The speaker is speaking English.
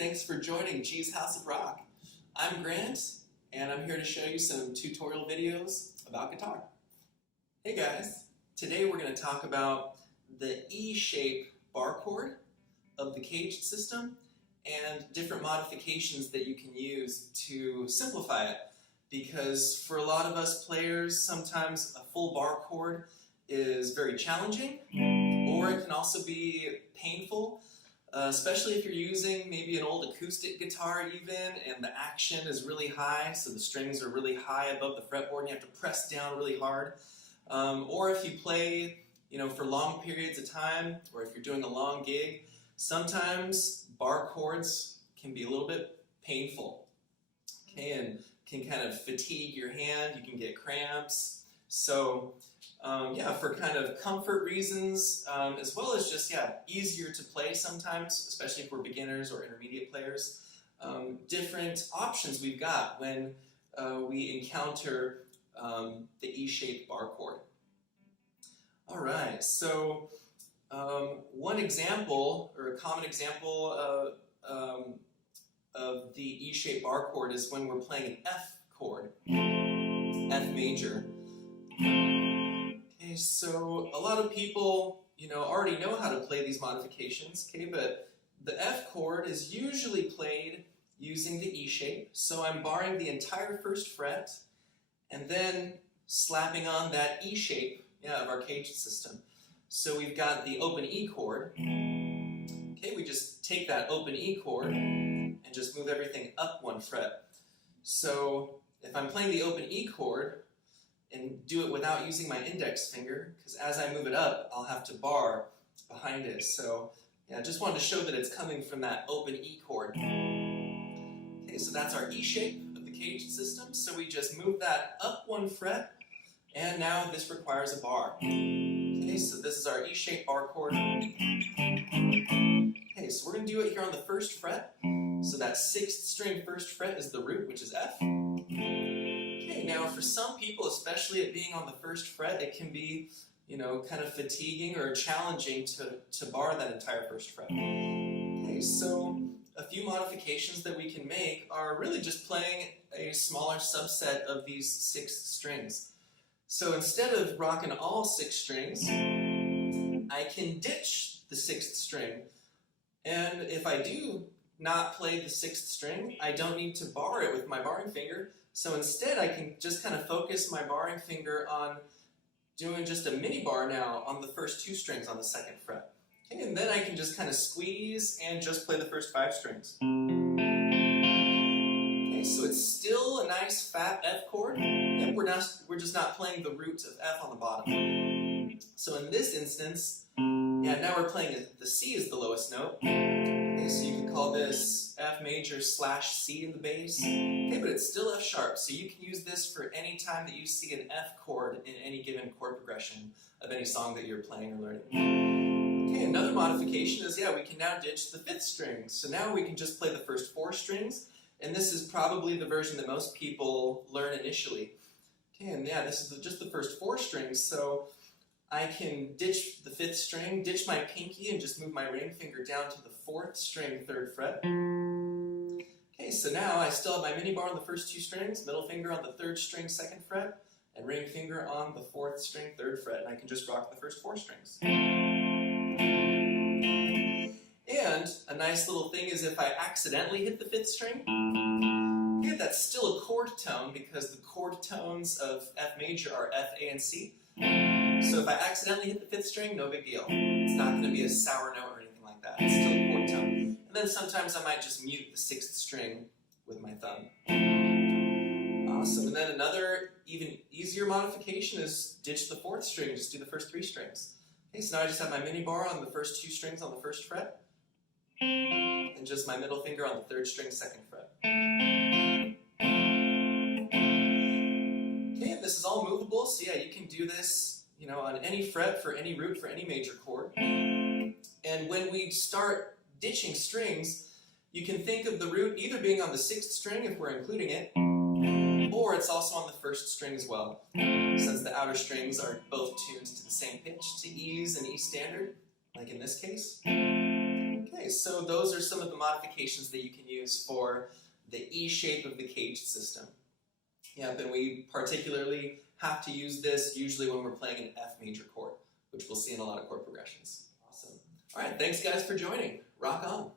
thanks for joining G's House of Rock. I'm Grant, and I'm here to show you some tutorial videos about guitar. Hey guys, today we're going to talk about the E Shape Barre Chord of the caged system and different modifications that you can use to simplify it. Because for a lot of us players, sometimes a full bar chord is very challenging, or it can also be painful. Especially if you're using maybe an old acoustic guitar even, and the action is really high, so the strings are really high above the fretboard and you have to press down really hard. Or if you play, for long periods of time, or if you're doing a long gig, sometimes bar chords can be a little bit painful, okay, and can kind of fatigue your hand, you can get cramps. So for kind of comfort reasons, as well as just, easier to play sometimes, especially if we're beginners or intermediate players. Different options we've got when we encounter the E Shape Barre Chord. Alright, so one example, or a common example of the E Shape Barre Chord is when we're playing an F chord, F major. Okay, so a lot of people, already know how to play these modifications, okay, but the F chord is usually played using the E shape, so I'm barring the entire first fret and then slapping on that E shape of our caged system. So we've got the open E chord. Okay, we just take that open E chord and just move everything up one fret. So if I'm playing the open E chord, and do it without using my index finger, because as I move it up, I'll have to bar behind it. So I just wanted to show that it's coming from that open E chord. Okay, so that's our E shape of the caged system. So we just move that up one fret, and now this requires a bar. Okay, so this is our E shape bar chord. Okay, so we're going to do it here on the first fret. So that 6th string first fret is the root, which is F. Okay, now for some people, especially it being on the first fret, it can be, kind of fatiguing or challenging to bar that entire first fret. Okay, so a few modifications that we can make are really just playing a smaller subset of these 6 strings. So instead of rocking all 6 strings, I can ditch the 6th string. And if I do not play the 6th string, I don't need to bar it with my barring finger. So instead I can just kind of focus my barring finger on doing just a mini bar now on the first 2 strings on the 2nd fret. Okay, and then I can just kind of squeeze and just play the first 5 strings. Okay, so it's still a nice fat F chord. Yep, we're just not playing the root of F on the bottom. So in this instance, now we're playing the C is the lowest note. Okay, so you can call this F major / C in the bass. Okay, but it's still F sharp, so you can use this for any time that you see an F chord in any given chord progression of any song that you're playing or learning. Okay, another modification is, we can now ditch the 5th string. So now we can just play the first 4 strings, and this is probably the version that most people learn initially. Okay, and this is just the first 4 strings, so I can ditch the 5th string, ditch my pinky, and just move my ring finger down to the 4th string 3rd fret. Okay, so now I still have my mini bar on the first 2 strings, middle finger on the 3rd string 2nd fret, and ring finger on the 4th string 3rd fret, and I can just rock the first 4 strings. And a nice little thing is if I accidentally hit the 5th string, that's still a chord tone because the chord tones of F major are F, A, and C. So if I accidentally hit the 5th string, no big deal. It's not going to be a sour note or anything like that. It's still a chord tone. And then sometimes I might just mute the 6th string with my thumb. Awesome. And then another even easier modification is ditch the 4th string, just do the first 3 strings. Okay, so now I just have my mini bar on the first 2 strings on the 1st fret, and just my middle finger on the 3rd string 2nd fret. Okay, and this is all movable, so you can do this on any fret for any root for any major chord. And when we start ditching strings, you can think of the root either being on the 6th string if we're including it, or it's also on the 1st string as well, since the outer strings are both tuned to the same pitch, to E's and E standard, like in this case. Okay, Okay, so those are some of the modifications that you can use for the E shape of the caged system. Yeah, and we particularly have to use this usually when we're playing an F major chord, which we'll see in a lot of chord progressions. Awesome. All right, thanks guys for joining. Rock on.